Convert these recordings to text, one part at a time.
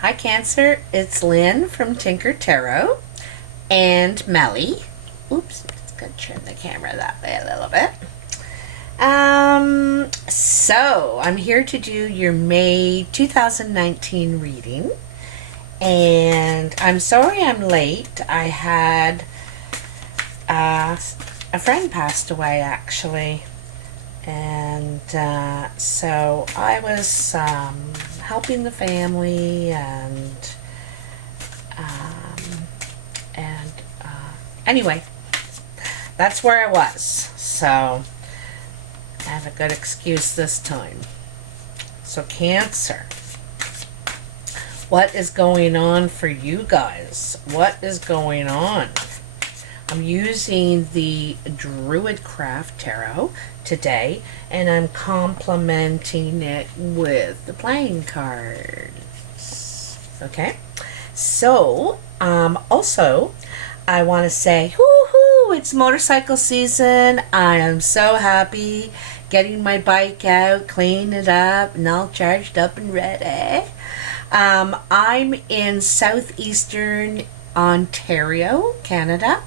Hi Cancer, it's Lynn from Tinker Tarot and Melly. Oops, it's gonna turn the camera that way a little bit. So I'm here to do your May 2019 reading, and I'm sorry I'm late. I had a friend passed away actually, and so I was helping the family and anyway, that's where I was. So I have a good excuse this time. So Cancer, what is going on for you guys? What is going on? I'm using the Druid Craft Tarot today, and I'm complementing it with the playing cards. Okay? So, also, I want to say, whoo-hoo, it's motorcycle season. I am so happy getting my bike out, cleaning it up, and all charged up and ready. I'm in southeastern Ontario, Canada.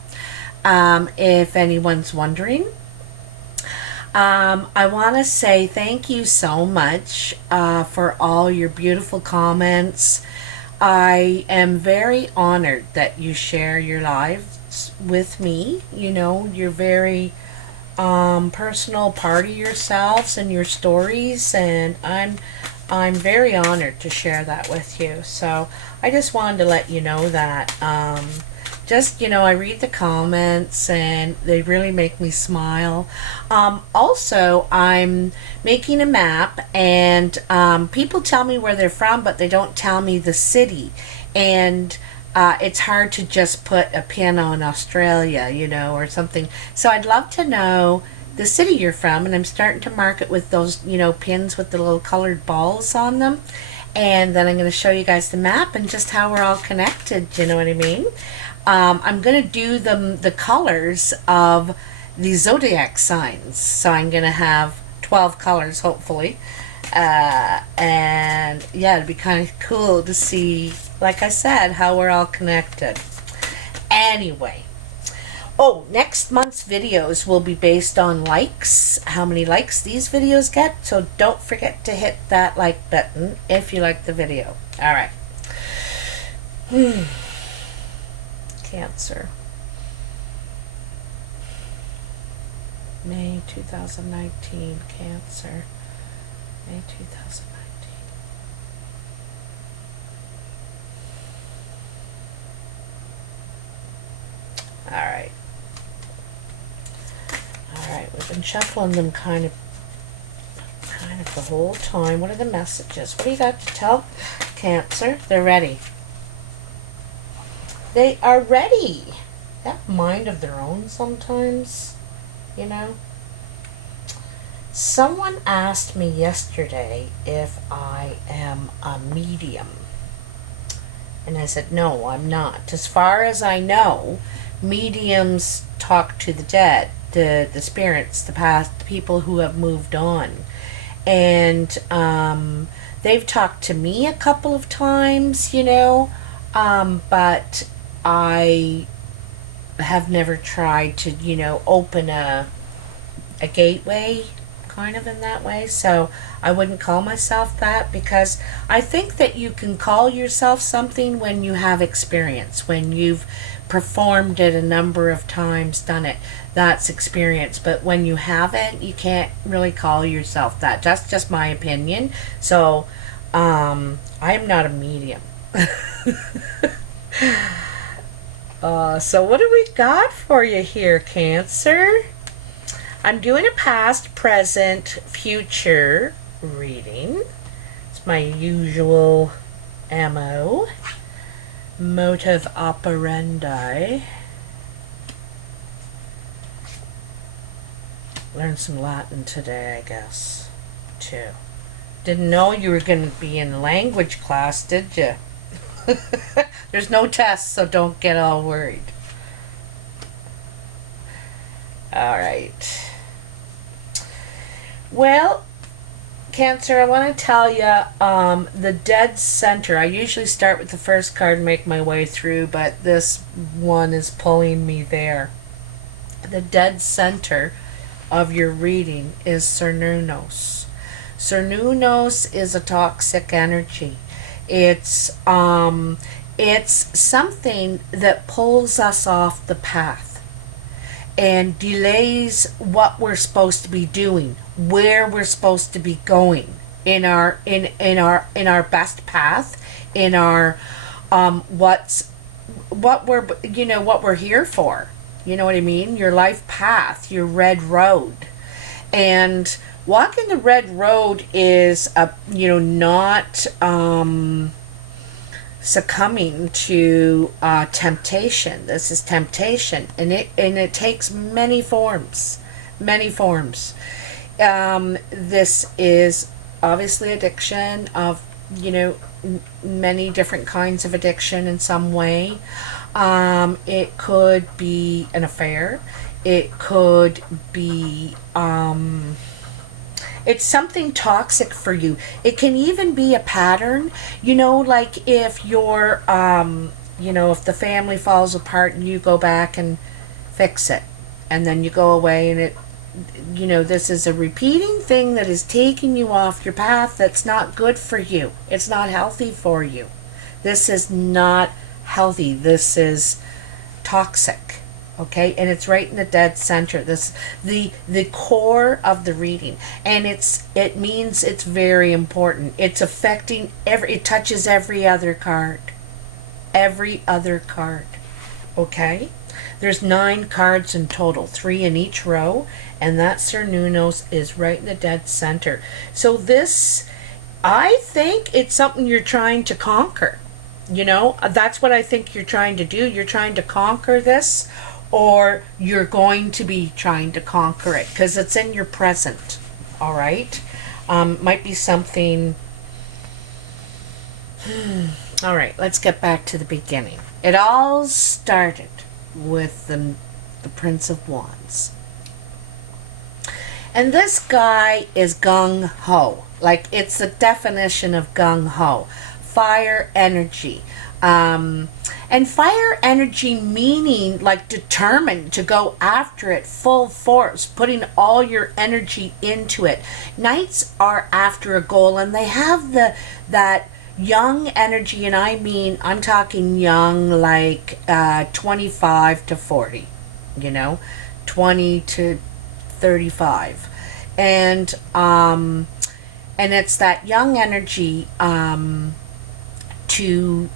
If anyone's wondering, I want to say thank you so much for all your beautiful comments. I am very honored that you share your lives with me. You know, you're very personal part of yourselves and your stories, and I'm very honored to share that with you. So I just wanted to let you know that. Just, you know, I read the comments and they really make me smile. Also, I'm making a map, and people tell me where they're from, but they don't tell me the city. And it's hard to just put a pin on Australia, you know, or something. So I'd love to know the city you're from, and I'm starting to mark it with those, you know, pins with the little colored balls on them. And then I'm going to show you guys the map and just how we're all connected, you know what I mean? I'm going to do the colors of the zodiac signs. So I'm going to have 12 colors, hopefully. And yeah, it'd be kind of cool to see, like I said, how we're all connected. Anyway. Oh, next month's videos will be based on likes, how many likes these videos get. So don't forget to hit that like button if you like the video. All right. Cancer. May 2019, Cancer. May 2019. All right. All right, we've been shuffling them kind of the whole time. What are the messages? What do you got to tell Cancer? They're ready. They are ready. They have a mind of their own sometimes, you know. Someone asked me yesterday if I am a medium. And I said, no, I'm not. As far as I know, mediums talk to the dead, the spirits, the past, the people who have moved on. And they've talked to me a couple of times, you know, but I have never tried to, you know, open a gateway kind of in that way. So I wouldn't call myself that, because I think that you can call yourself something when you have experience, when you've performed it a number of times, done it. That's experience. But when you haven't, you can't really call yourself that. That's just my opinion. So I am not a medium. So what do we got for you here, Cancer? I'm doing a past, present, future reading. It's my usual MO. Motive operandi. Learned some Latin today, I guess, too. Didn't know you were going to be in language class, did you? There's no tests, so don't get all worried. All right. Well, Cancer, I want to tell you the dead center. I usually start with the first card and make my way through, but this one is pulling me there. The dead center of your reading is Cernunnos. Cernunnos is a toxic energy. It's something that pulls us off the path and delays what we're supposed to be doing, where we're supposed to be going in our best path, in our what we're here for. You know what I mean? Your life path, your red road. And walking the red road is not succumbing to temptation. This is temptation, and it takes many forms. This is obviously addiction of many different kinds of addiction in some way. It could be an affair. It could be it's something toxic for you. It can even be a pattern, like if you're if the family falls apart and you go back and fix it, and then you go away, and this is a repeating thing that is taking you off your path. That's not good for you. It's not healthy for you. This is not healthy. This is toxic. Okay, and it's right in the dead center. This the core of the reading, and it means it's very important. It's affecting it touches every other card. Okay, there's 9 cards in total, 3 in each row, and that Cernunnos is right in the dead center. So this, I think it's something you're trying to conquer. That's what I think you're trying to do. You're trying to conquer this, or you're going to be trying to conquer it because it's in your present. All right, might be something. All right, let's get back to the beginning. It all started with the Prince of Wands, and this guy is gung ho. Like, it's the definition of gung ho, fire energy. And fire energy meaning like determined to go after it full force, putting all your energy into it. Knights are after a goal, and they have that young energy, and I'm talking young, like 25 to 40, 20 to 35, and it's that young energy to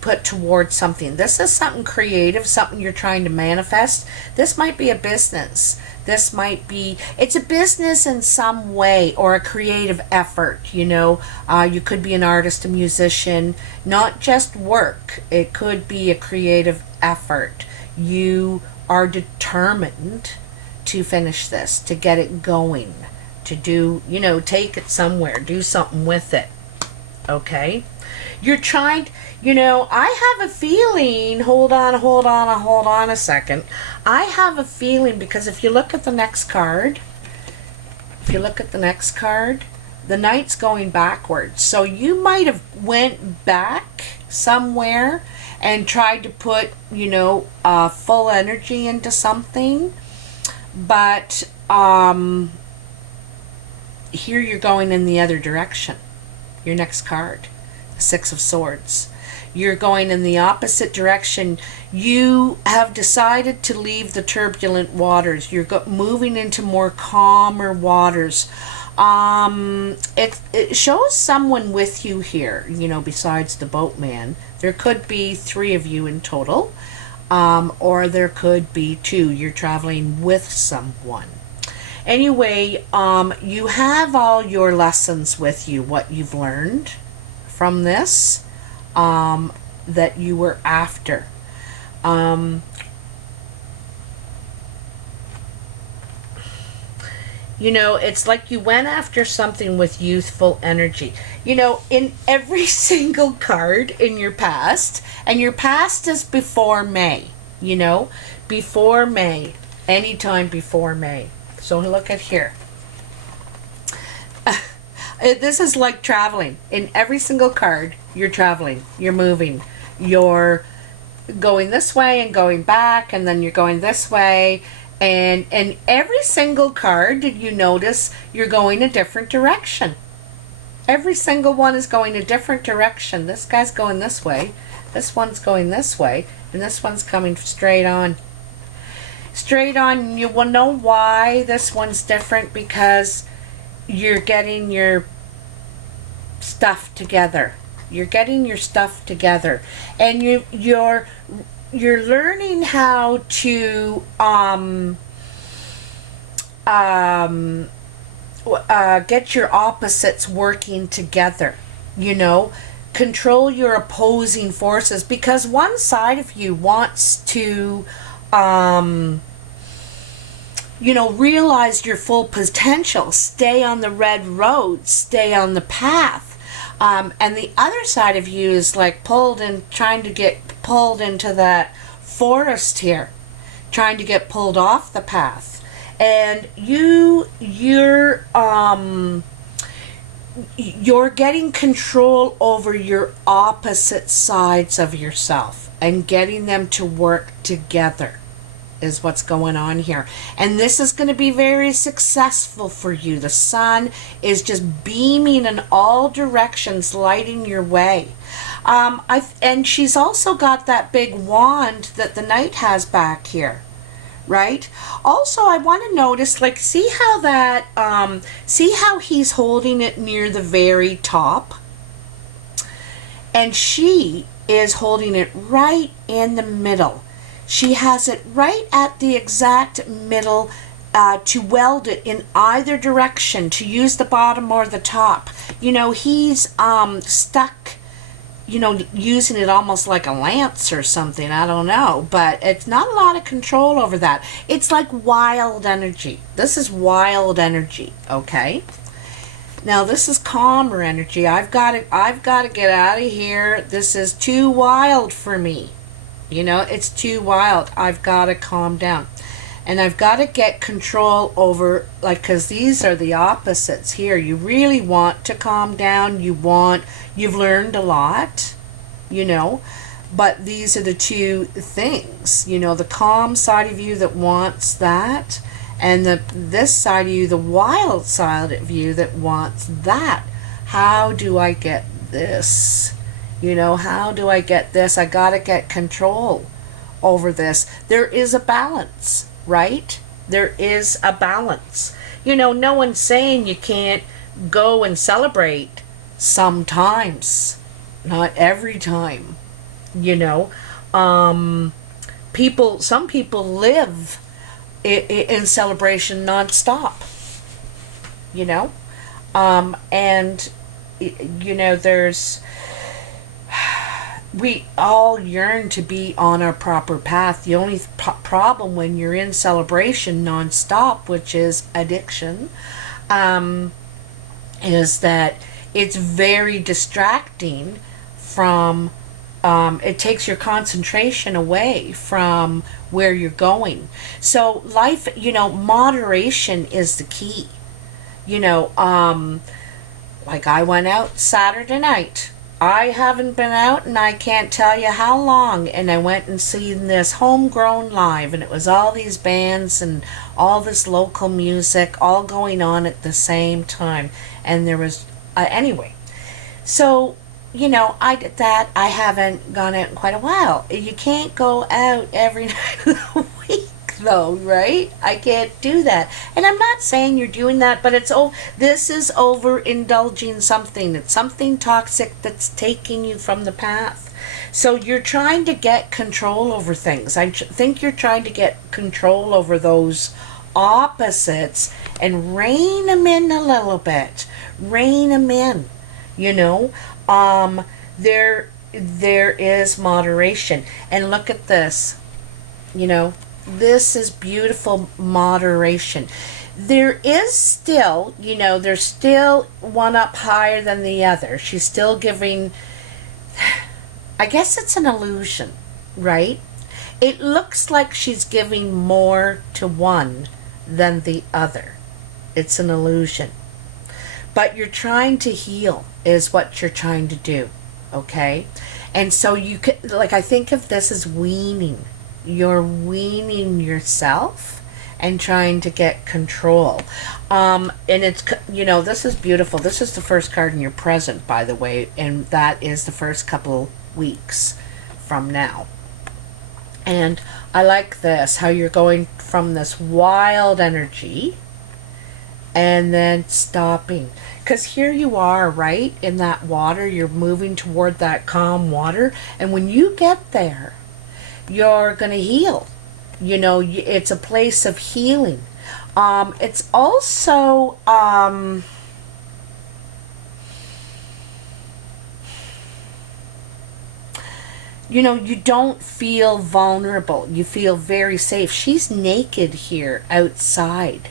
put towards something. This is something creative, something you're trying to manifest. This might be a business. It's a business in some way, or a creative effort. You could be an artist, a musician, not just work. It could be a creative effort. You are determined to finish this, to get it going, to do, take it somewhere, do something with it. Okay? You're trying, I have a feeling, hold on a second. I have a feeling, because if you look at the next card, the Knight's going backwards. So you might have went back somewhere and tried to put, full energy into something. But here you're going in the other direction. Your next card. 6 of Swords. You're going in the opposite direction. You have decided to leave the turbulent waters. You're moving into more calmer waters. It shows someone with you here, besides the boatman. There could be 3 of you in total, or there could be 2. You're traveling with someone. Anyway, you have all your lessons with you, what you've learned from this, that you were after. It's like you went after something with youthful energy. In every single card in your past, and your past is before May, before May, anytime before May. So look at here. This is like traveling. In every single card, you're traveling, you're moving, you're going this way and going back, and then you're going this way. And every single card, did you notice you're going a different direction? Every single one is going a different direction. This guy's going this way, this one's going this way, and this one's coming straight on. Straight on. You will know why this one's different, because you're getting your stuff together. You're getting your stuff together, and you're learning how to get your opposites working together. You know, control your opposing forces, because one side of you wants to you know, realize your full potential, stay on the red road, stay on the path. And the other side of you is like pulled and trying to get pulled into that forest here, trying to get pulled off the path. And you're getting control over your opposite sides of yourself and getting them to work together is what's going on here. And this is going to be very successful for you. The sun is just beaming in all directions, lighting your way. And she's also got that big wand that the knight has back here, right? Also, I want to notice, like, see how that, see how he's holding it near the very top? And she is holding it right in the middle. She has it right at the exact middle to weld it in either direction, to use the bottom or the top. You know, he's stuck, you know, using it almost like a lance or something. I don't know. But it's not a lot of control over that. It's like wild energy. This is wild energy, okay? Now this is calmer energy. I've got to get out of here. This is too wild for me. You know, it's too wild. I've got to calm down. And I've got to get control over, like, because these are the opposites here. You really want to calm down. You've learned a lot, you know, but these are the two things, you know, the calm side of you that wants that, and this side of you, the wild side of you that wants that. How do I get this? You know, how do I get this? I got to get control over this. There is a balance, right? There is a balance. You know, no one's saying you can't go and celebrate sometimes. Not every time, you know. Some people live in celebration nonstop, you know. And, you know, we all yearn to be on our proper path. The only problem when you're in celebration nonstop, which is addiction, is that it's very distracting from, it takes your concentration away from where you're going. So life, you know, moderation is the key. You know, like I went out Saturday night. I haven't been out and I can't tell you how long, and I went and seen this Homegrown live, and it was all these bands and all this local music all going on at the same time, and there was anyway, so you know, I did that. I haven't gone out in quite a while. You can't go out every night of the week though, right? I can't do that. And I'm not saying you're doing that, but this is overindulging something. It's something toxic that's taking you from the path. So you're trying to get control over things. I think you're trying to get control over those opposites and rein them in a little bit. Rein them in, you know. There is moderation. And look at this, you know. This is beautiful moderation. There is still, you know, there's still one up higher than the other. She's still giving, I guess it's an illusion, right? It looks like she's giving more to one than the other. It's an illusion. but you're trying to heal is what you're trying to do, okay? And so you could, like, I think of this as weaning. You're weaning yourself and trying to get control. And it's, you know, this is beautiful. This is the first card in your present, by the way, and that is the first couple weeks from now. And I like this, how you're going from this wild energy and then stopping. Because here you are, right, in that water. You're moving toward that calm water. And when you get there, you're going to heal. You know, it's a place of healing. It's also... you know, you don't feel vulnerable. You feel very safe. She's naked here outside.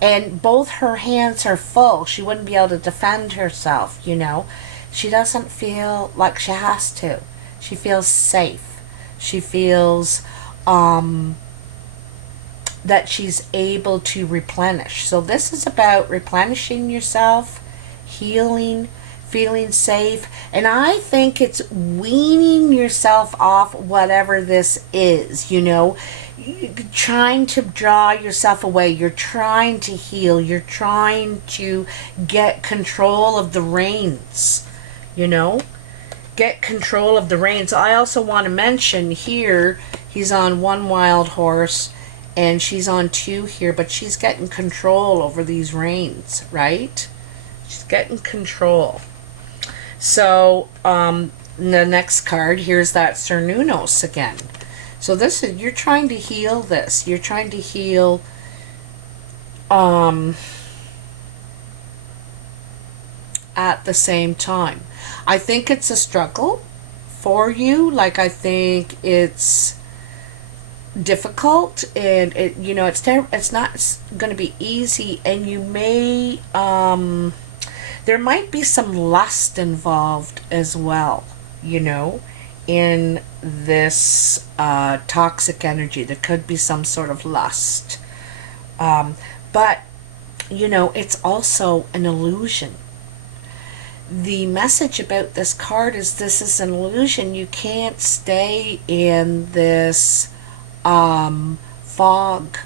And both her hands are full. She wouldn't be able to defend herself, you know. She doesn't feel like she has to. She feels safe. She feels that she's able to replenish. So this is about replenishing yourself, healing, feeling safe, and I think it's weaning yourself off whatever this is, you know. You're trying to draw yourself away. You're trying to heal. You're trying to get control of the reins, you know. Get control of the reins. I also want to mention here, he's on one wild horse and she's on two here, but she's getting control over these reins, right? She's getting control. So, the next card, here's that Cernunos again. So this is, you're trying to heal this. You're trying to heal at the same time. I think it's a struggle for you. Like, I think it's difficult, and it, you know, it's not going to be easy, and you may there might be some lust involved as well, you know, in this toxic energy. There could be some sort of lust, but you know, it's also an illusion. The message about this card is this is an illusion. You can't stay in this fog.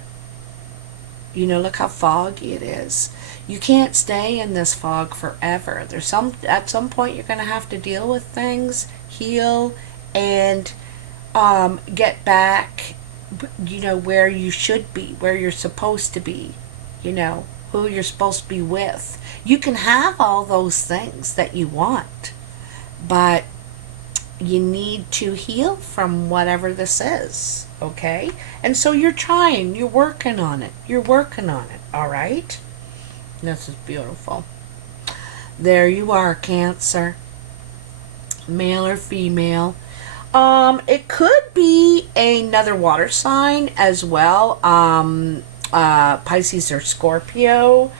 You know, look how foggy it is. You can't stay in this fog forever. At some point you're going to have to deal with things, heal, and get back, you know, where you should be, where you're supposed to be, you know, who you're supposed to be with. You can have all those things that you want, but you need to heal from whatever this is, okay? And so you're trying, you're working on it, all right? This is beautiful. There you are, Cancer. Male or female. It could be another water sign as well. Pisces or Scorpio.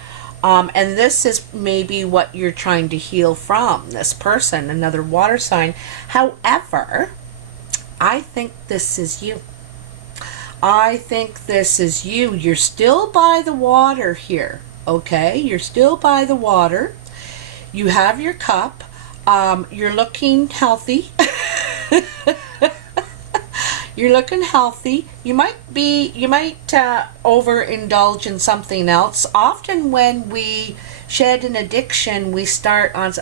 And this is maybe what you're trying to heal from, this person, another water sign. However, I think this is you. I think this is you. You're still by the water here, okay? You're still by the water. You have your cup. You're looking healthy. You're looking healthy. You might overindulge in something else. Often when we shed an addiction, we start on,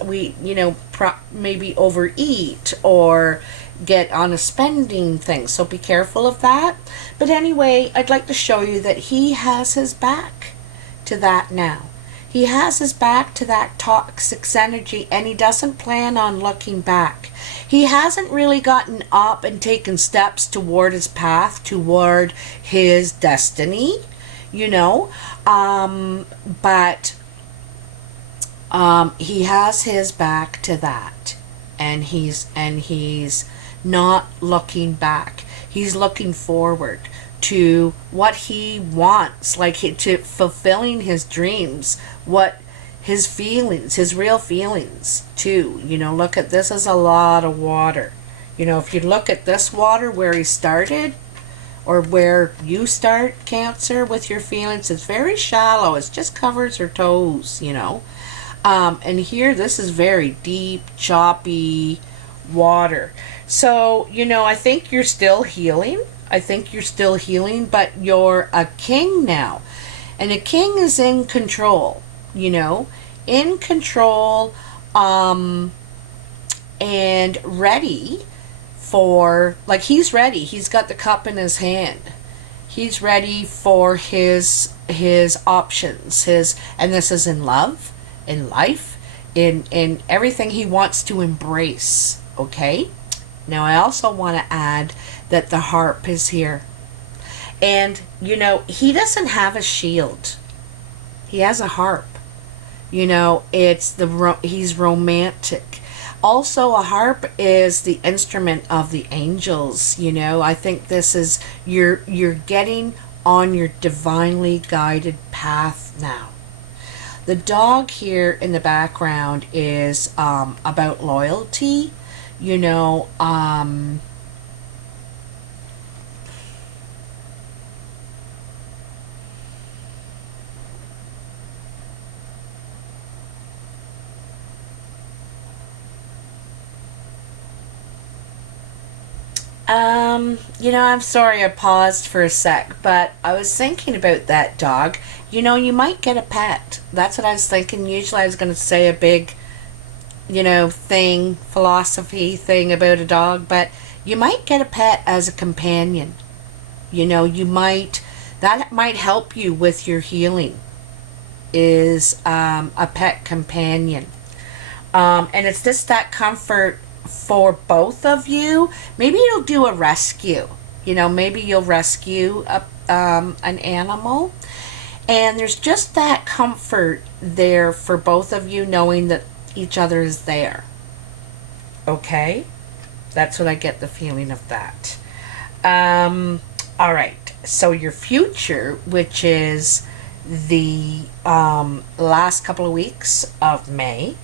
maybe overeat or get on a spending thing. So be careful of that. But anyway, I'd like to show you that he has his back to that now. He has his back to that toxic energy, and he doesn't plan on looking back. He hasn't really gotten up and taken steps toward his path, toward his destiny, you know. But he has his back to that, and he's not looking back. He's looking forward to what he wants, to fulfilling his dreams, what his feelings, his real feelings too. You know, look at this, is a lot of water. You know, if you look at this water where he started, or where you start, Cancer, with your feelings, it's very shallow. It just covers her toes, you know. And here, this is very deep, choppy water. So, I think you're still healing. I think you're still healing, but you're a king now. And a king is in control, in control, and ready for, like, he's ready. He's got the cup in his hand. He's ready for his options, and this is in love, in life, in everything he wants to embrace, okay? Now, I also want to add that the harp is here. And, he doesn't have a shield. He has a harp. He's romantic. Also, a harp is the instrument of the angels. I think this is, you're getting on your divinely guided path now. The dog here in the background is about loyalty. I'm sorry I paused for a sec, but I was thinking about that dog. You might get a pet. That's what I was thinking. Usually I was going to say a big, philosophy thing about a dog, but you might get a pet as a companion. That might help you with your healing, is a pet companion. And it's just that comfort for both of you. Maybe you'll do a rescue. Maybe you'll rescue an animal. And there's just that comfort there for both of you, knowing that each other is there. Okay? That's what I get the feeling of that. All right. So your future, which is the last couple of weeks of May,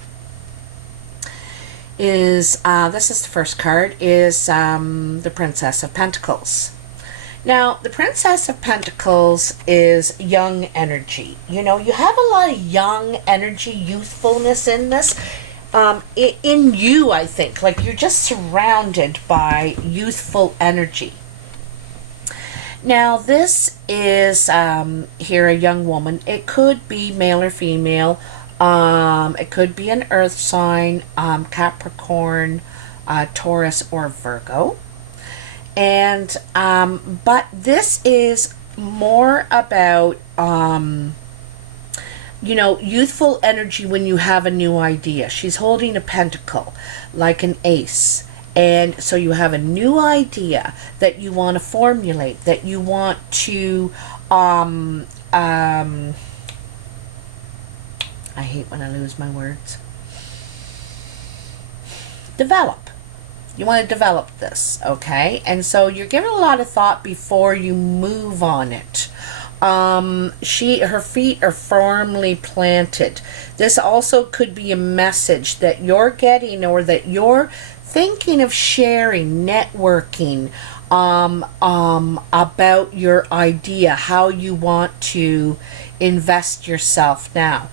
is this is the first card, is the Princess of Pentacles. Now, the Princess of Pentacles is young energy. You have a lot of young energy, youthfulness in this. In you, I think. Like, you're just surrounded by youthful energy. Now, this is here a young woman. It could be male or female. It could be an earth sign, Capricorn, Taurus, or Virgo. And, but this is more about, youthful energy when you have a new idea. She's holding a pentacle, like an ace. And so you have a new idea that you want to formulate, that you want to, I hate when I lose my words. Develop. You want to develop this, okay? And so you're giving a lot of thought before you move on it. Her feet are firmly planted. This also could be a message that you're getting, or that you're thinking of sharing, networking, about your idea, how you want to invest yourself now.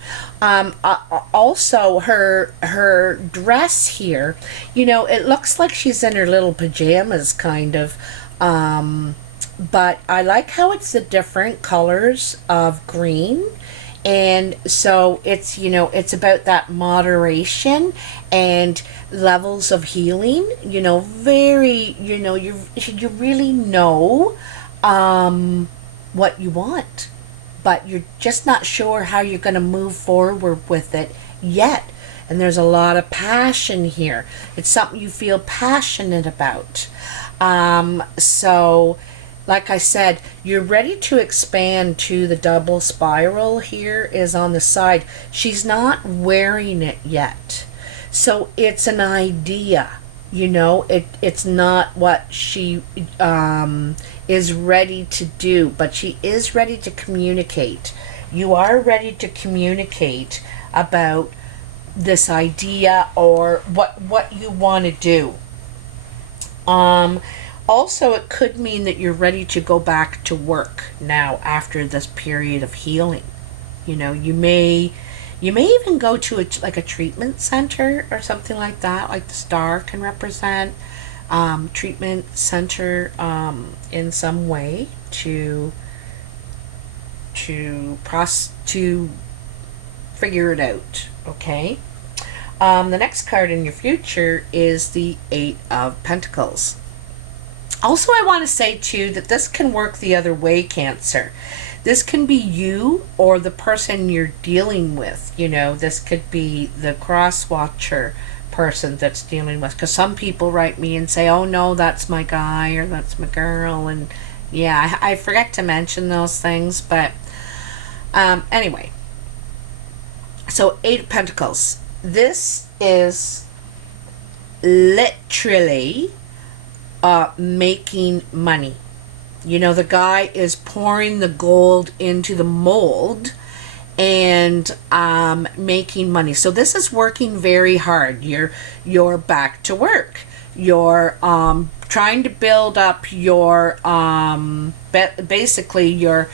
Also, her dress here, it looks like she's in her little pajamas, kind of. But I like how it's the different colors of green. And so it's, it's about that moderation and levels of healing, very, you really know what you want, but you're just not sure how you're going to move forward with it yet. And there's a lot of passion here. It's something you feel passionate about. So, like I said, you're ready to expand to the double spiral. Here is on the side. She's not wearing it yet. So it's an idea, it's not what she is ready to do, but she is ready to communicate. You are ready to communicate about this idea, or what you want to do. Also, it could mean that you're ready to go back to work now after this period of healing. You may You may even go to like a treatment center or something like that, like the star can represent treatment center in some way to figure it out. Okay. The next card in your future is the Eight of Pentacles. Also, I want to say too that this can work the other way, Cancer. This can be you or the person you're dealing with. You know, this could be the cross-watcher person that's dealing with. Because some people write me and say, oh no, that's my guy or that's my girl. And yeah, I forget to mention those things. But anyway. So, Eight of Pentacles. This is literally making money. You know, the guy is pouring the gold into the mold and making money. So this is working very hard. You're back to work. You're trying to build up your basically your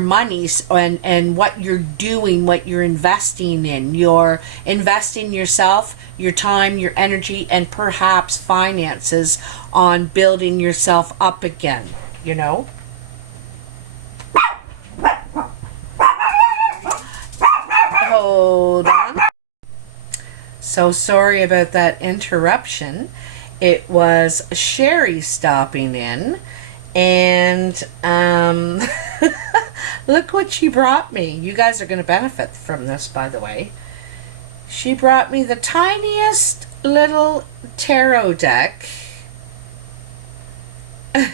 monies and what you're doing, what you're investing in. You're investing yourself, your time, your energy, and perhaps finances on building yourself up again, you know? Hold on. So sorry about that interruption. It was Sherry stopping in, and look what she brought me. You guys are going to benefit from this, by the way. She brought me the tiniest little tarot deck I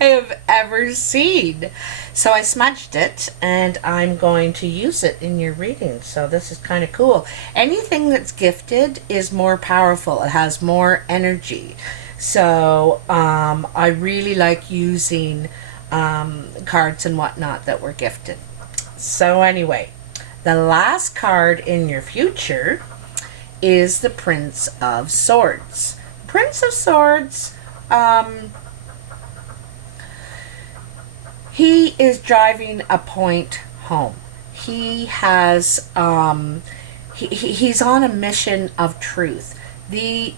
have ever seen. So I smudged it and I'm going to use it in your reading. So this is kind of cool. Anything that's gifted is more powerful. It has more energy. So I really like using cards and whatnot that were gifted. So anyway, the last card in your future is the Prince of Swords. Prince of Swords, he is driving a point home. He has he's on a mission of truth. The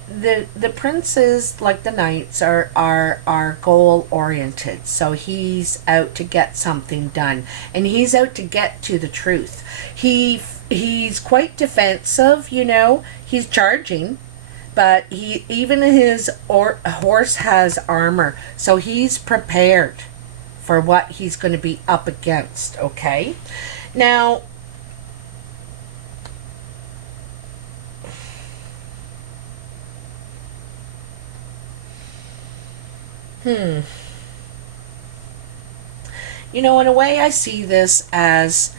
princes, like the knights, are goal oriented. So he's out to get something done, and he's out to get to the truth. He's quite defensive, you know. He's charging, but even his horse has armor, so he's prepared for what he's going to be up against. Okay, now you know, in a way I see this as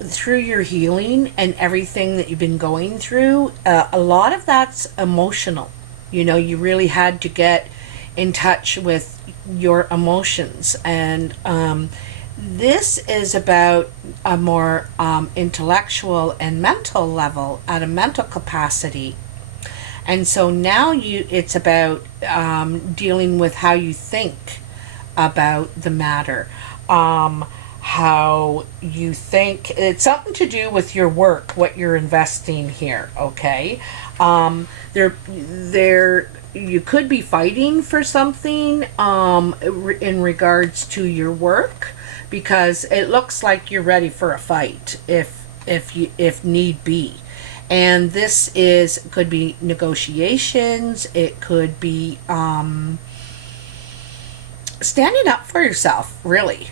through your healing and everything that you've been going through, a lot of that's emotional. You know, you really had to get in touch with your emotions, and this is about a more intellectual and mental level, at a mental capacity. And so now it's about dealing with how you think about the matter, how you think. It's something to do with your work, what you're investing here. Okay, there you could be fighting for something in regards to your work, because it looks like you're ready for a fight if need be. And this could be negotiations. It could be standing up for yourself, really.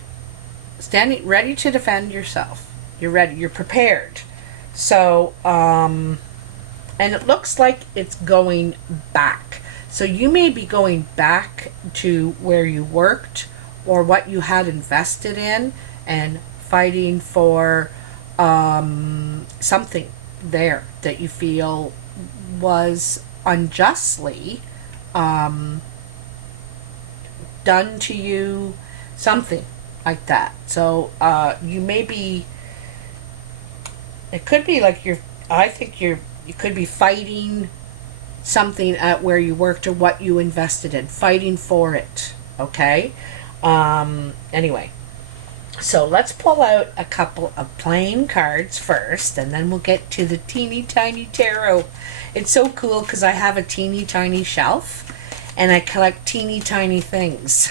Standing ready to defend yourself. You're ready. You're prepared. So, and it looks like it's going back. So you may be going back to where you worked or what you had invested in and fighting for something there that you feel was unjustly done to you, something like that. So you may be, it could be like you could be fighting something at where you worked or what you invested in, fighting for it. Okay, anyway, So let's pull out a couple of plain cards first, and then we'll get to the teeny tiny tarot. It's so cool because I have a teeny tiny shelf and I collect teeny tiny things.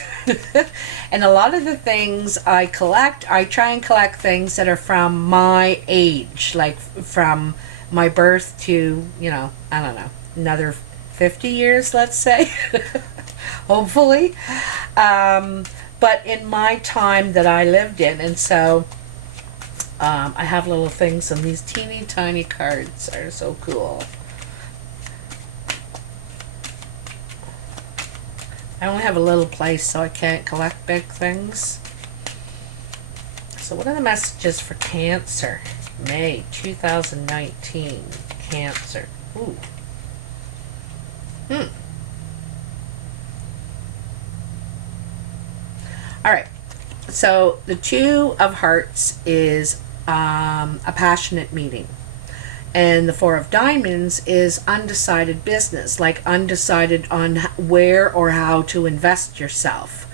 And a lot of the things I collect, I try and collect things that are from my age, like from my birth to, you know, I don't know, another 50 years, let's say. Hopefully. But in my time that I lived in. And so I have little things, and these teeny tiny cards are so cool. I only have a little place, so I can't collect big things. So what are the messages for Cancer? May 2019. Cancer. Ooh. All right. So the Two of Hearts is a passionate meeting. And the Four of Diamonds is undecided business, like undecided on where or how to invest yourself.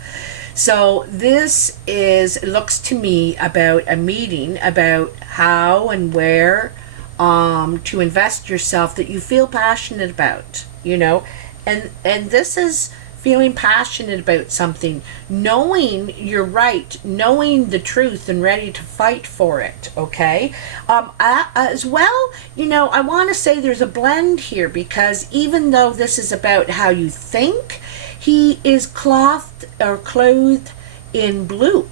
So this is, it looks to me about a meeting about how and where to invest yourself that you feel passionate about, you know. And this is feeling passionate about something, knowing you're right, knowing the truth and ready to fight for it, okay? As well, you know, I want to say there's a blend here, because even though this is about how you think, he is clothed in blue.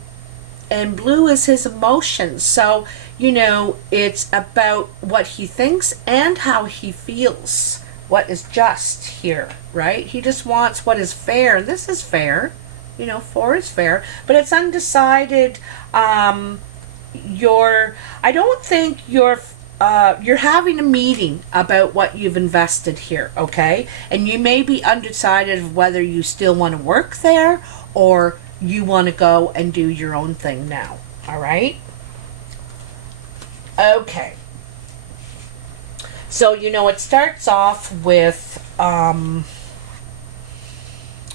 And blue is his emotions. So, you know, it's about what he thinks and how he feels. What is just here, right? He just wants what is fair. This is fair. You know, 4 is fair. But it's undecided. I don't think you're having a meeting about what you've invested here, okay? And you may be undecided of whether you still want to work there or you want to go and do your own thing now, all right? Okay. So, you know, it starts off with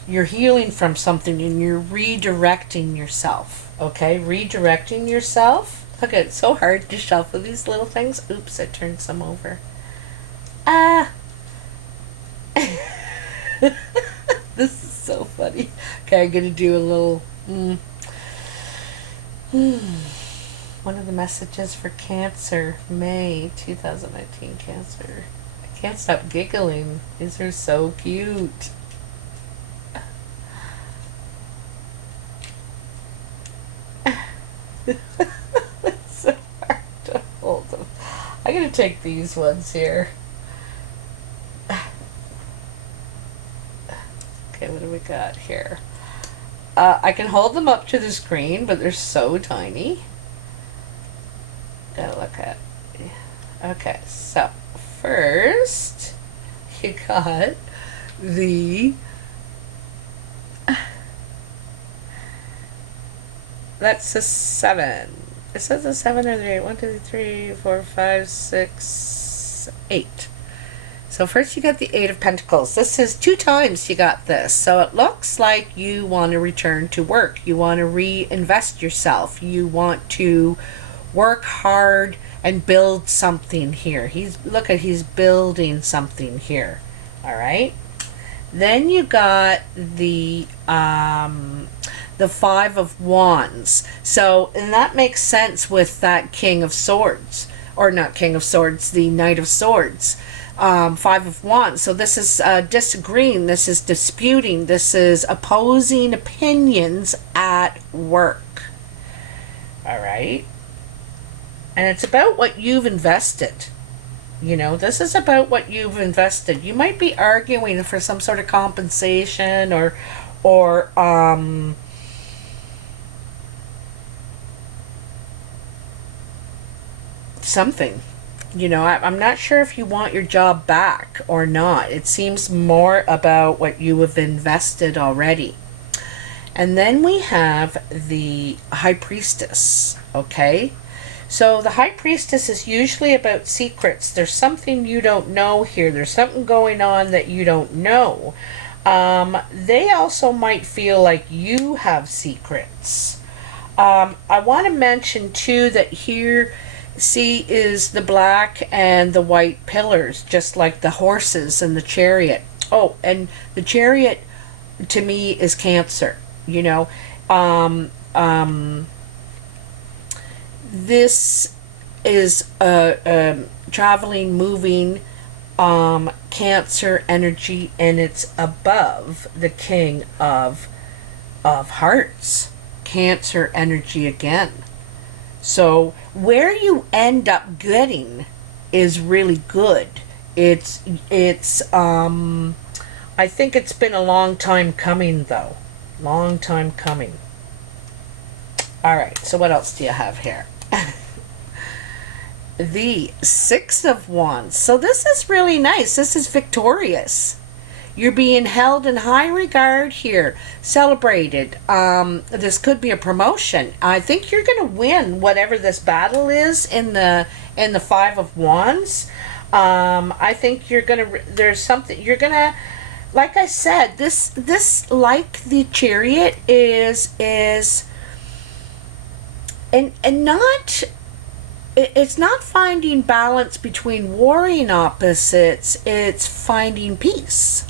you're healing from something and you're redirecting yourself, okay? Redirecting yourself. Look, it's so hard to shuffle these little things. Oops, I turned some over. This is so funny. Okay, I'm going to do a little... One of the messages for Cancer, May 2019, Cancer. I can't stop giggling. These are so cute. It's so hard to hold them. I'm going to take these ones here. Okay, what do we got here? I can hold them up to the screen, but they're so tiny. Gotta look at. Okay, so first you got the that's a 7. It says a 7 or the 8. 1, 2, 3, 4, 5, 6, 8. So first you got the 8 of Pentacles. This is 2 times you got this. So it looks like you want to return to work. You want to reinvest yourself. You want to work hard and build something here. He's building something here. All right. Then you got the 5 of Wands. So, and that makes sense with that King of Swords, or not King of Swords, the Knight of Swords. 5 of Wands. So this is disagreeing. This is disputing. This is opposing opinions at work. All right. And it's about what you've invested. You know, this is about what you've invested. You might be arguing for some sort of compensation or something. You know, I'm not sure if you want your job back or not. It seems more about what you have invested already. And then we have the High Priestess, okay? So the High Priestess is usually about secrets. There's something you don't know here. There's something going on that you don't know. They also might feel like you have secrets. I want to mention too that here, see, is the black and the white pillars, just like the horses and the chariot. Oh, and the chariot to me is Cancer. You know, um, um, this is a traveling, moving Cancer energy, and it's above the King of Hearts. Cancer energy again. So where you end up getting is really good. It's I think it's been a long time coming though. Long time coming. All right, so what else do you have here? The Six of Wands. So this is really nice. This is victorious. You're being held in high regard here, celebrated. This could be a promotion. I think you're going to win whatever this battle is in the Five of Wands. I think you're going to. There's something you're going to. Like I said, this like the Chariot is and not. It's not finding balance between warring opposites. It's finding peace.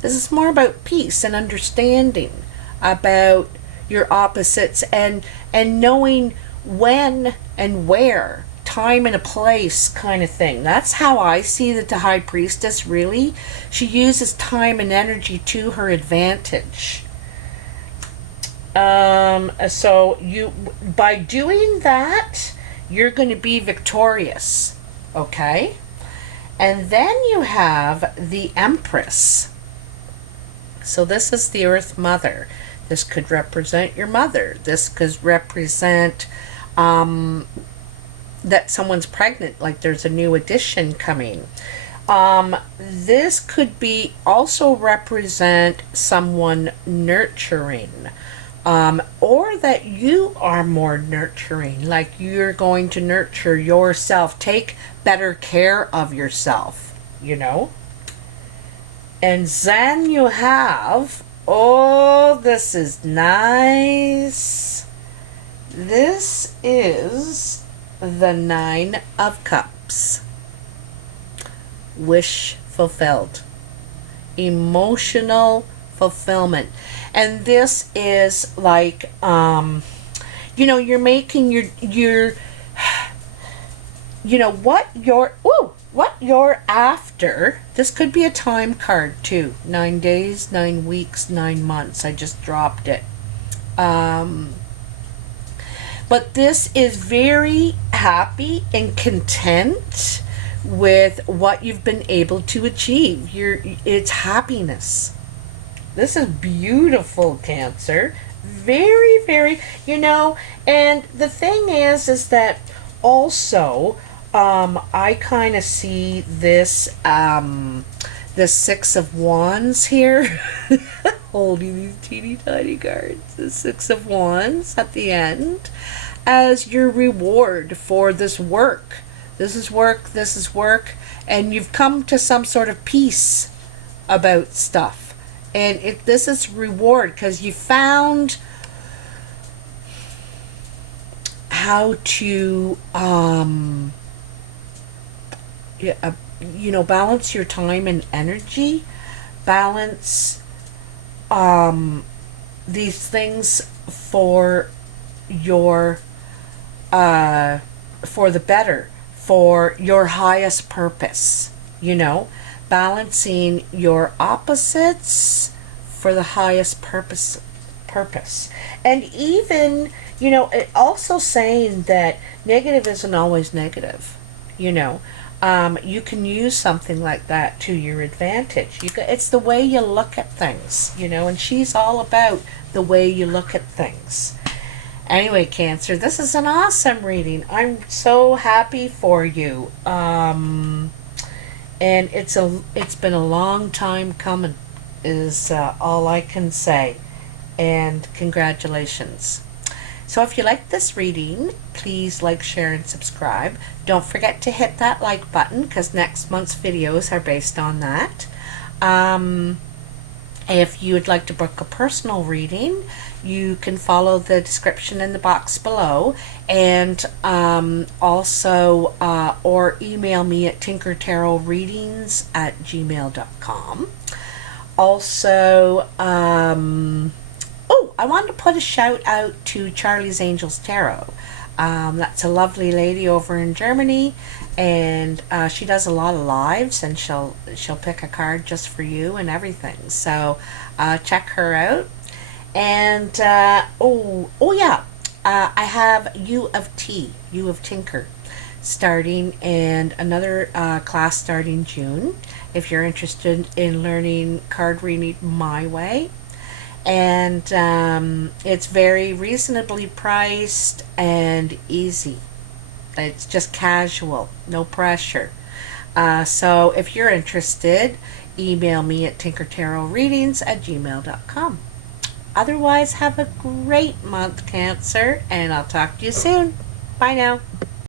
This is more about peace and understanding about your opposites and knowing when and where, time and a place kind of thing. That's how I see that the High Priestess really. She uses time and energy to her advantage. So you, by doing that, you're going to be victorious. Okay? And then you have the Empress. So this is the Earth Mother. This could represent your mother. This could represent that someone's pregnant, like there's a new edition coming. This could be also represent someone nurturing. Or that you are more nurturing, like you're going to nurture yourself, take better care of yourself, you know. And then you have, oh, this is nice. This is the Nine of Cups. Wish fulfilled. Emotional fulfillment. And this is like, you know, you're making your you know, what you're after. This could be a time card too. 9 days, 9 weeks, 9 months. I just dropped it. But this is very happy and content with what you've been able to achieve. It's happiness. This is beautiful, Cancer. Very, very, you know, and the thing is that also, I kind of see this, the Six of Wands here, holding these teeny tiny cards, the Six of Wands at the end, as your reward for this work. This is work, and you've come to some sort of peace about stuff. And this is reward because you found how to, you know, balance your time and energy, balance these things for your, for the better, for your highest purpose, you know. Balancing your opposites for the highest purpose. And even, you know, it also saying that negative isn't always negative, you know. You can use something like that to your advantage. It's the way you look at things, you know, and she's all about the way you look at things. Anyway, Cancer, this is an awesome reading. I'm so happy for you. And it's been a long time coming, is all I can say. And congratulations. So if you like this reading, please like, share, and subscribe. Don't forget to hit that like button because next month's videos are based on that. If you would like to book a personal reading, you can follow the description in the box below, and also or email me at tinkertarotreadings@gmail.com. Also, oh, I wanted to put a shout out to Charlie's Angels Tarot. That's a lovely lady over in Germany, and she does a lot of lives, and she'll pick a card just for you and everything. So check her out. And oh yeah, I have U of Tinker, starting, and another class starting June. If you're interested in learning card reading my way, and it's very reasonably priced and easy. It's just casual, no pressure. So if you're interested, email me at tinkertarotreadings@gmail.com. Otherwise, have a great month, Cancer, and I'll talk to you soon. Bye now.